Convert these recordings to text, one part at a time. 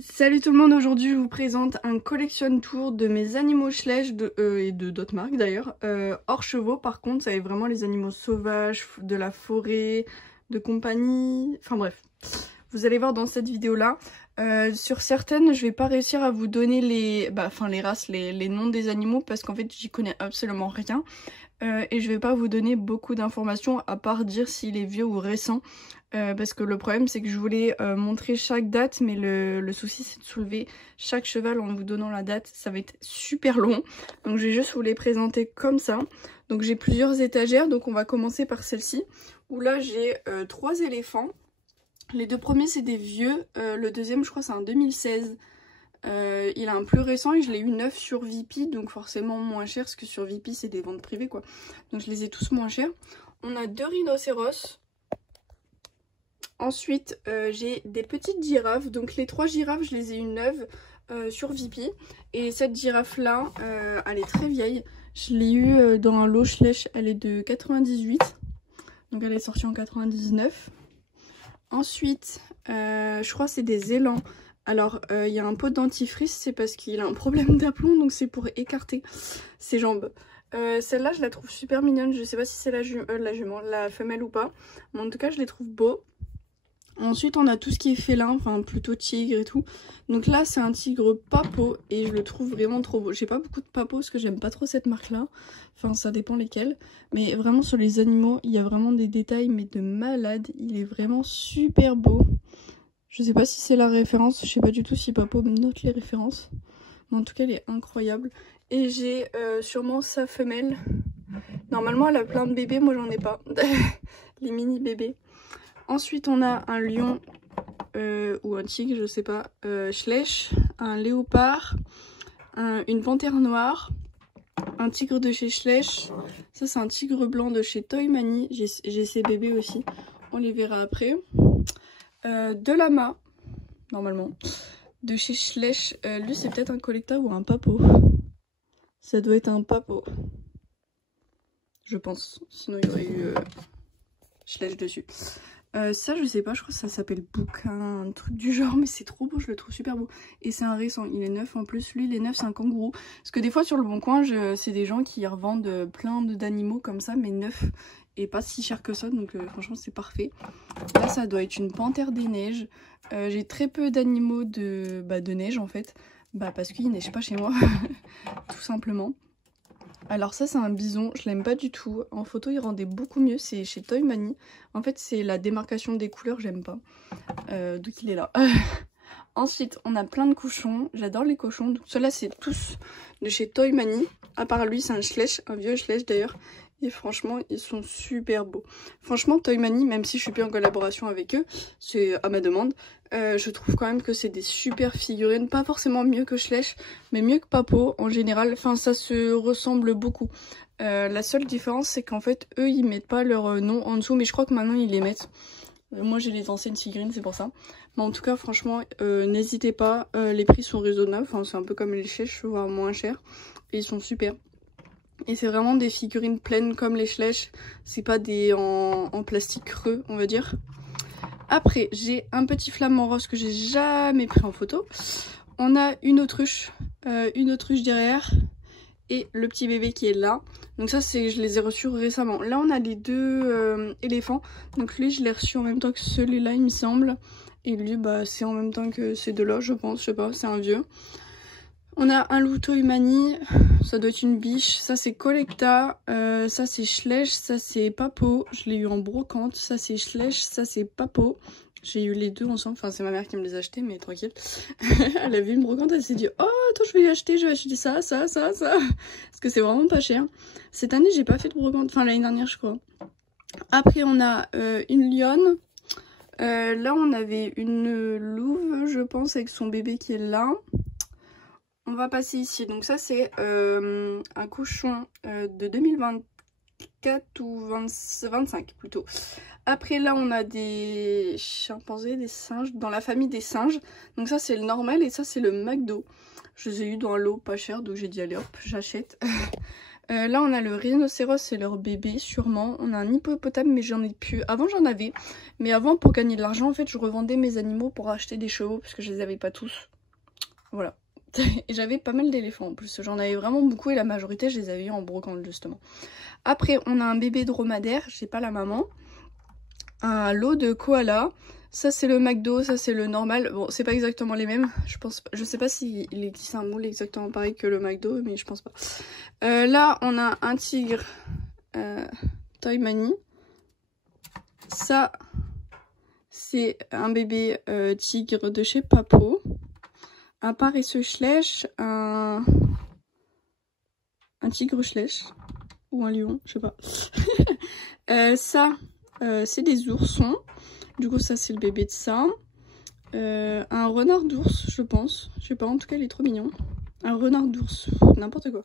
Salut tout le monde, aujourd'hui je vous présente un collection tour de mes animaux Schleich et de d'autres marques d'ailleurs, hors chevaux. Par contre ça va être vraiment les animaux sauvages, de la forêt, de compagnie, enfin bref. Vous allez voir dans cette vidéo là, sur certaines je vais pas réussir à vous donner les races, les noms des animaux parce qu'en fait j'y connais absolument rien. Et je vais pas vous donner beaucoup d'informations à part dire s'il est vieux ou récent. Parce que le problème c'est que je voulais montrer chaque date, mais le souci c'est de soulever chaque cheval en vous donnant la date, ça va être super long. Donc je vais juste vous les présenter comme ça. Donc j'ai plusieurs étagères, donc on va commencer par celle-ci, où là j'ai 3 éléphants. Les deux premiers c'est des vieux, le deuxième je crois c'est un 2016. Il a un plus récent et je l'ai eu neuf sur Vipi, donc forcément moins cher, parce que sur Vipi c'est des ventes privées quoi. Donc je les ai tous moins chers. On a 2 rhinocéros. Ensuite, j'ai des petites girafes. Donc les 3 girafes, je les ai eu neuves sur Vipi. Et cette girafe-là, elle est très vieille. Je l'ai eu dans un lot Schleich, elle est de 98. Donc elle est sortie en 99. Ensuite, je crois que c'est des élans. Alors, il y a un pot de dentifrice, c'est parce qu'il a un problème d'aplomb, donc c'est pour écarter ses jambes. Celle-là, je la trouve super mignonne. Je sais pas si c'est la femelle ou pas. Mais en tout cas, je les trouve beaux. Ensuite on a tout ce qui est félin, enfin plutôt tigre et tout. Donc là c'est un tigre papo et je le trouve vraiment trop beau. J'ai pas beaucoup de papo parce que j'aime pas trop cette marque là. Enfin ça dépend lesquels. Mais vraiment sur les animaux il y a vraiment des détails mais de malade. Il est vraiment super beau. Je sais pas si c'est la référence, je sais pas du tout si papo note les références. Mais en tout cas elle est incroyable. Et j'ai sûrement sa femelle. Normalement elle a plein de bébés, moi j'en ai pas. Les mini bébés. Ensuite, on a un lion ou un tigre, je sais pas, Schleich, un léopard, une panthère noire, un tigre de chez Schleich. Ça, c'est un tigre blanc de chez Toy Mani. J'ai ses bébés aussi, on les verra après. De lama, normalement, de chez Schleich. Lui, c'est peut-être un collecta ou un papo. Ça doit être un papo, je pense. Sinon, il y aurait eu Schleich dessus. Ça je sais pas, je crois que ça s'appelle bouquin, un truc du genre, mais c'est trop beau, je le trouve super beau. Et c'est un récent, il est neuf en plus, lui il est neuf, c'est un kangourou. Parce que des fois sur le bon coin, c'est des gens qui revendent plein d'animaux comme ça, mais neufs, et pas si cher que ça, donc franchement c'est parfait. Là ça doit être une panthère des neiges. J'ai très peu d'animaux de neige en fait, parce qu'il neige pas chez moi, tout simplement. Alors ça c'est un bison, je l'aime pas du tout. En photo il rendait beaucoup mieux, c'est chez Toy Mani. En fait c'est la démarcation des couleurs, j'aime pas. Donc il est là. Ensuite on a plein de cochons, j'adore les cochons. Donc ceux-là c'est tous de chez Toy Mani. À part lui c'est un Schleich, un vieux Schleich d'ailleurs. Et franchement ils sont super beaux. Franchement Toy Mani, même si je suis plus en collaboration avec eux, c'est à ma demande. Je trouve quand même que c'est des super figurines, pas forcément mieux que Schleich, mais mieux que Papo en général, enfin ça se ressemble beaucoup. La seule différence c'est qu'en fait eux ils mettent pas leur nom en dessous, mais je crois que maintenant ils les mettent. Moi j'ai les anciennes figurines, c'est pour ça. Mais en tout cas franchement n'hésitez pas, les prix sont raisonnables, enfin c'est un peu comme les Schleich, voire moins cher, et ils sont super. Et c'est vraiment des figurines pleines comme les Schleich, c'est pas des en plastique creux on va dire. Après, j'ai un petit flamant rose que j'ai jamais pris en photo. On a une autruche derrière et le petit bébé qui est là. Donc ça, je les ai reçus récemment. Là, on a les 2 éléphants. Donc lui, je l'ai reçu en même temps que celui-là, il me semble. Et lui, c'est en même temps que ces deux-là, je pense. Je sais pas, c'est un vieux. On a un loup Toy Mani, ça doit être une biche, ça c'est collecta, ça c'est Schleich, ça c'est papo, je l'ai eu en brocante, ça c'est Schleich, ça c'est papo. J'ai eu les deux ensemble, enfin c'est ma mère qui me les a achetés mais tranquille. Elle a vu une brocante, elle s'est dit oh attends je vais acheter ça. Parce que c'est vraiment pas cher. Cette année j'ai pas fait de brocante, enfin l'année dernière je crois. Après on a une lionne. Là on avait une louve je pense avec son bébé qui est là. On va passer ici, donc ça c'est un cochon de 2024 ou 25 plutôt. Après là on a des chimpanzés, des singes, dans la famille des singes. Donc ça c'est le normal et ça c'est le McDo. Je les ai eu dans un lot pas cher donc j'ai dit allez hop j'achète. Là on a le rhinocéros et leur bébé sûrement. On a un hippopotame mais j'en ai plus. Avant j'en avais. Mais avant pour gagner de l'argent en fait je revendais mes animaux pour acheter des chevaux parce que je les avais pas tous. Voilà. Et j'avais pas mal d'éléphants en plus. J'en avais vraiment beaucoup et la majorité je les avais eu en brocante justement. Après on a un bébé dromadaire. J'ai pas la maman. Un lot de koala. Ça c'est le McDo, ça c'est le normal. Bon c'est pas exactement les mêmes. Je sais pas s'il existe un moule exactement pareil que le McDo mais je pense pas. Là on a un tigre Toy Mani. Ça c'est un bébé tigre de chez Papo. Un paresseux Schleich, un tigre Schleich ou un lion, je sais pas. Ça c'est des oursons. Du coup ça c'est le bébé de ça. Un renard d'ours je pense. Je sais pas, en tout cas il est trop mignon. Un renard d'ours, n'importe quoi.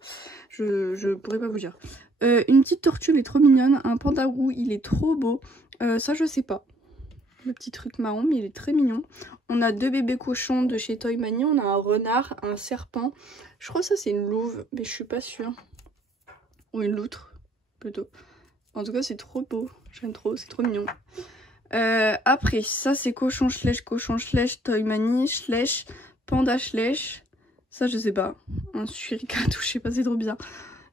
Je pourrais pas vous dire. Une petite tortue elle est trop mignonne. Un panda roux il est trop beau. Ça je sais pas. Le petit truc marron mais il est très mignon. On a deux bébés cochons de chez Toy Mani. On a un renard, un serpent. Je crois que ça c'est une louve mais je suis pas sûre. Ou une loutre plutôt. En tout cas c'est trop beau. J'aime trop, c'est trop mignon. Après, ça c'est cochon Schleich, Toy Mani, Schleich, panda Schleich. Ça je sais pas. Un suricate ou je sais pas, c'est trop bizarre.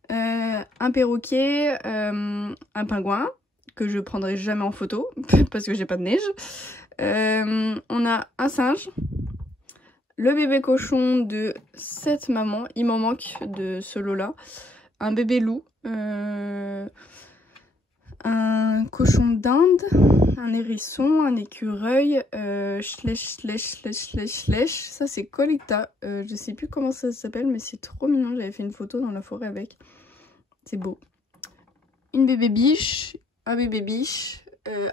Un perroquet, un pingouin que je prendrai jamais en photo parce que j'ai pas de neige. On a un singe. Le bébé cochon de cette maman. Il m'en manque de ce lot là. Un bébé loup. Un cochon d'Inde, un hérisson, un écureuil, Schleich. Ça c'est Coletta. Je sais plus comment ça s'appelle mais c'est trop mignon. J'avais fait une photo dans la forêt avec. C'est beau. Une bébé biche, un bébé biche,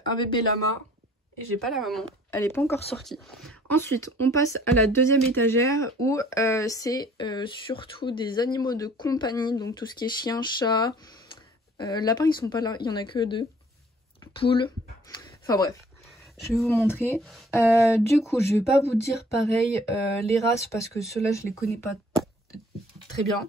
un bébé lama. Et j'ai pas la maman. Elle est pas encore sortie. Ensuite on passe à la deuxième étagère où c'est surtout des animaux de compagnie. Donc tout ce qui est chien, chat... lapins ils sont pas là, il y en a que deux. Poules. Enfin bref, je vais vous montrer. Du coup je vais pas vous dire pareil les races parce que ceux-là je les connais pas très bien.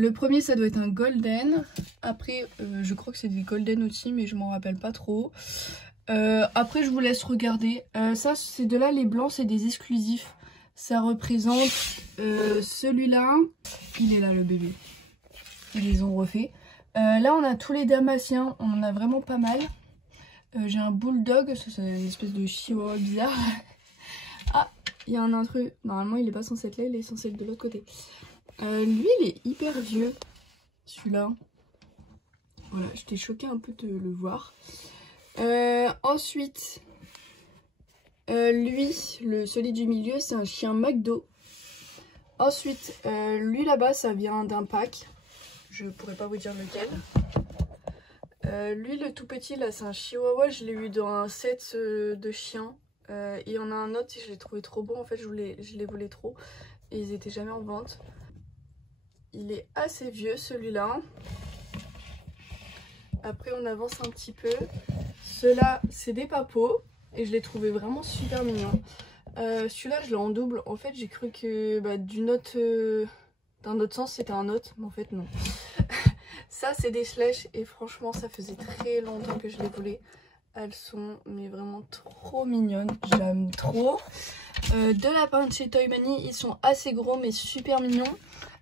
Le premier ça doit être un golden. Après je crois que c'est des golden aussi mais je m'en rappelle pas trop. Après je vous laisse regarder. Ça c'est de là les blancs c'est des exclusifs. Ça représente celui-là. Il est là le bébé. Ils les ont refait. Là on a tous les dalmatiens, on en a vraiment pas mal. J'ai un bulldog, ça c'est une espèce de chihuahua bizarre. Ah, il y a un intrus. Normalement il est pas censé être là, il est censé être de l'autre côté. Lui il est hyper vieux, celui-là. Voilà, j'étais choquée un peu de le voir. Ensuite, lui, celui du milieu, c'est un chien McDo. Ensuite, lui là-bas, ça vient d'un pack. Je pourrais pas vous dire lequel. Lui, le tout petit, là, c'est un chihuahua. Je l'ai eu dans un set de chiens. Il y en a un autre, je l'ai trouvé trop beau. En fait, je les voulais trop. Et ils étaient jamais en vente. Il est assez vieux, celui-là. Après, on avance un petit peu. Ceux-là, c'est des papos. Et je les trouvais vraiment super mignons. Celui-là, je l'ai en double. En fait, j'ai cru que d'un autre sens, c'était un autre. Mais en fait, non. Ça, c'est des Schleich. Et franchement, ça faisait très longtemps que je les voulais. Elles sont mais vraiment trop mignonnes. J'aime trop. Deux lapins de chez Toy Mani. Ils sont assez gros, mais super mignons.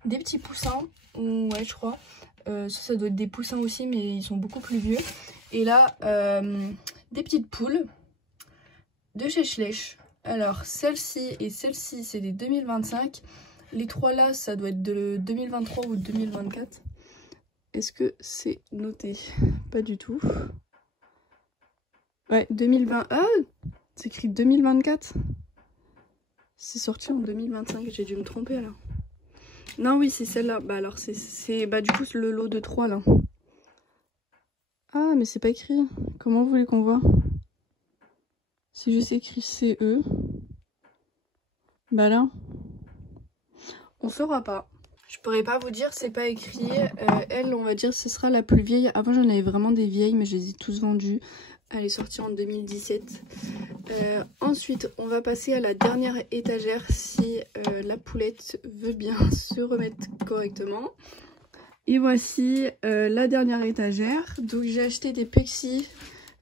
Des petits poussins. Ouais, je crois. Ça doit être des poussins aussi, mais ils sont beaucoup plus vieux. Et là, des petites poules de chez Schleich. Alors, celle-ci et celle-ci, c'est des 2025. Les trois là, ça doit être de 2023 ou 2024. Est-ce que c'est noté? Pas du tout. Ouais, 2020. Ah, c'est écrit 2024. C'est sorti en 2025. J'ai dû me tromper là. Non, oui, c'est celle-là. Bah alors, c'est du coup le lot de 3 là. Ah, mais c'est pas écrit. Comment vous voulez qu'on voit? Si juste écrit CE. Bah là. On saura pas. Je pourrais pas vous dire, c'est pas écrit. Elle, on va dire, ce sera la plus vieille. Avant, j'en avais vraiment des vieilles, mais je les ai tous vendues. Elle est sortie en 2017. Ensuite, on va passer à la dernière étagère si la poulette veut bien se remettre correctement. Et voici la dernière étagère. Donc j'ai acheté des Pexi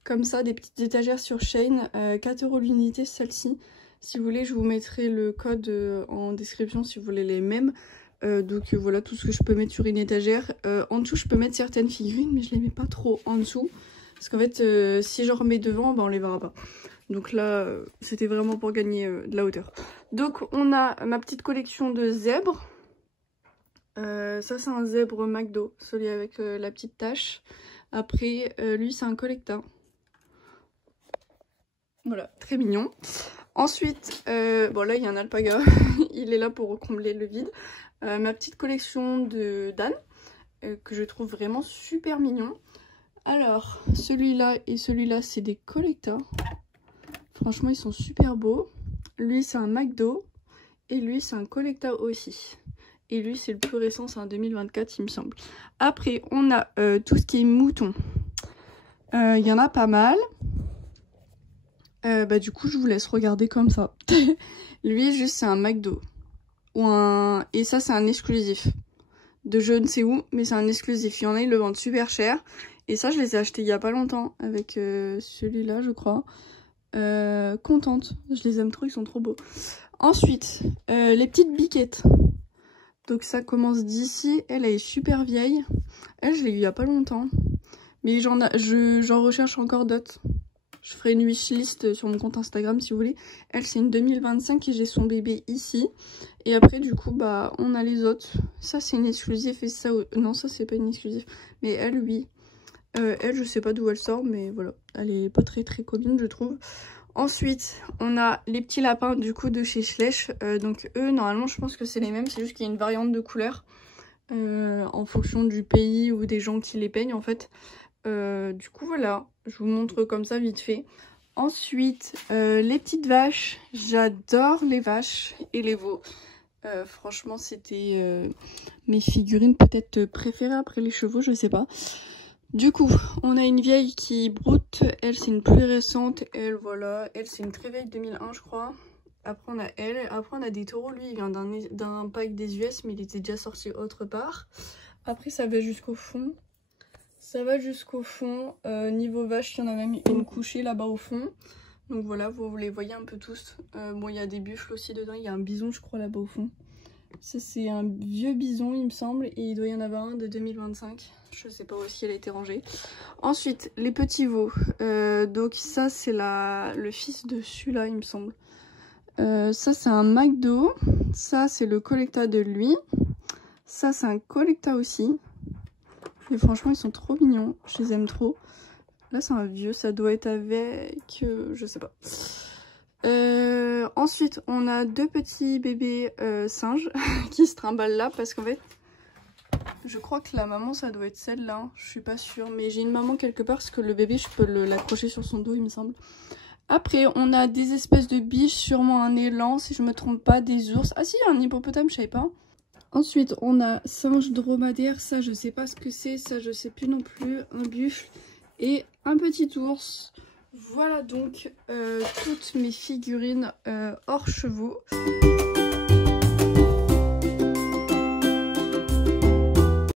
comme ça, des petites étagères sur Shein, 4 € l'unité celle-ci. Si vous voulez, je vous mettrai le code en description si vous voulez les mêmes. Donc voilà tout ce que je peux mettre sur une étagère. En dessous, je peux mettre certaines figurines, mais je les mets pas trop en dessous. Parce qu'en fait, si j'en remets devant, ben, on les verra pas. Donc là, c'était vraiment pour gagner de la hauteur. Donc on a ma petite collection de zèbres. Ça c'est un zèbre McDo, celui avec la petite tache. Après, lui c'est un collecta. Voilà, très mignon. Ensuite, bon là il y a un alpaga, il est là pour combler le vide. Ma petite collection de d'ânes, que je trouve vraiment super mignon. Alors, celui-là et celui-là c'est des collecta. Franchement ils sont super beaux. Lui c'est un McDo et lui c'est un collecta aussi. Et lui c'est le plus récent, c'est un 2024 il me semble. Après on a tout ce qui est mouton. Il y en a pas mal. Bah du coup je vous laisse regarder comme ça. Lui juste c'est un McDo. Et ça c'est un exclusif. De je ne sais où, mais c'est un exclusif. Il y en a ils le vendent super cher. Et ça je les ai achetés il y a pas longtemps avec celui-là je crois. Contente, je les aime trop, ils sont trop beaux. Ensuite, les petites biquettes. Donc ça commence d'ici, elle est super vieille. Elle je l'ai eu il y a pas longtemps. Mais j'en recherche encore d'autres. Je ferai une wishlist sur mon compte Instagram si vous voulez. Elle c'est une 2025 et j'ai son bébé ici. Et après du coup bah on a les autres. Ça c'est une exclusive et ça... Non ça c'est pas une exclusive. Mais elle oui. Elle je sais pas d'où elle sort mais voilà. Elle est pas très copine je trouve. Ensuite on a les petits lapins du coup de chez Schleich. Donc eux normalement je pense que c'est les mêmes. C'est juste qu'il y a une variante de couleur. En fonction du pays ou des gens qui les peignent en fait. Du coup voilà, je vous montre comme ça vite fait. Ensuite, les petites vaches. J'adore les vaches et les veaux. Franchement, c'était mes figurines peut-être préférées après les chevaux, je sais pas. Du coup, on a une vieille qui broute. Elle, c'est une plus récente. Elle, voilà. Elle, c'est une très vieille 2001, je crois. Après, on a elle. Après, on a des taureaux. Lui, il vient d'un pack des US, mais il était déjà sorti autre part. Après, ça va jusqu'au fond. Ça va jusqu'au fond. Niveau vache, il y en a même une couchée là-bas au fond. Donc voilà, vous les voyez un peu tous. Bon, il y a des buffles aussi dedans. Il y a un bison, je crois, là-bas au fond. Ça, c'est un vieux bison, il me semble. Et il doit y en avoir un de 2025. Je sais pas où est-ce qu'il a été rangé. Ensuite, les petits veaux. Donc ça, c'est le fils de celui-là, il me semble. Ça, c'est un McDo. Ça, c'est le collecta de lui. Ça, c'est un collecta aussi. Et franchement, ils sont trop mignons. Je les aime trop. Là, c'est un vieux. Ça doit être avec... je sais pas. Ensuite, on a deux petits bébés singes qui se trimballent là. Parce qu'en fait, je crois que la maman, ça doit être celle-là. Je suis pas sûre. Mais j'ai une maman quelque part parce que le bébé, je peux l'accrocher sur son dos, il me semble. Après, on a des espèces de biches. Sûrement un élan, si je me trompe pas. Des ours. Ah si, un hippopotame, je savais pas. Ensuite, on a singe dromadaire, ça je sais pas ce que c'est, ça je sais plus non plus, un buffle et un petit ours. Voilà donc toutes mes figurines hors chevaux.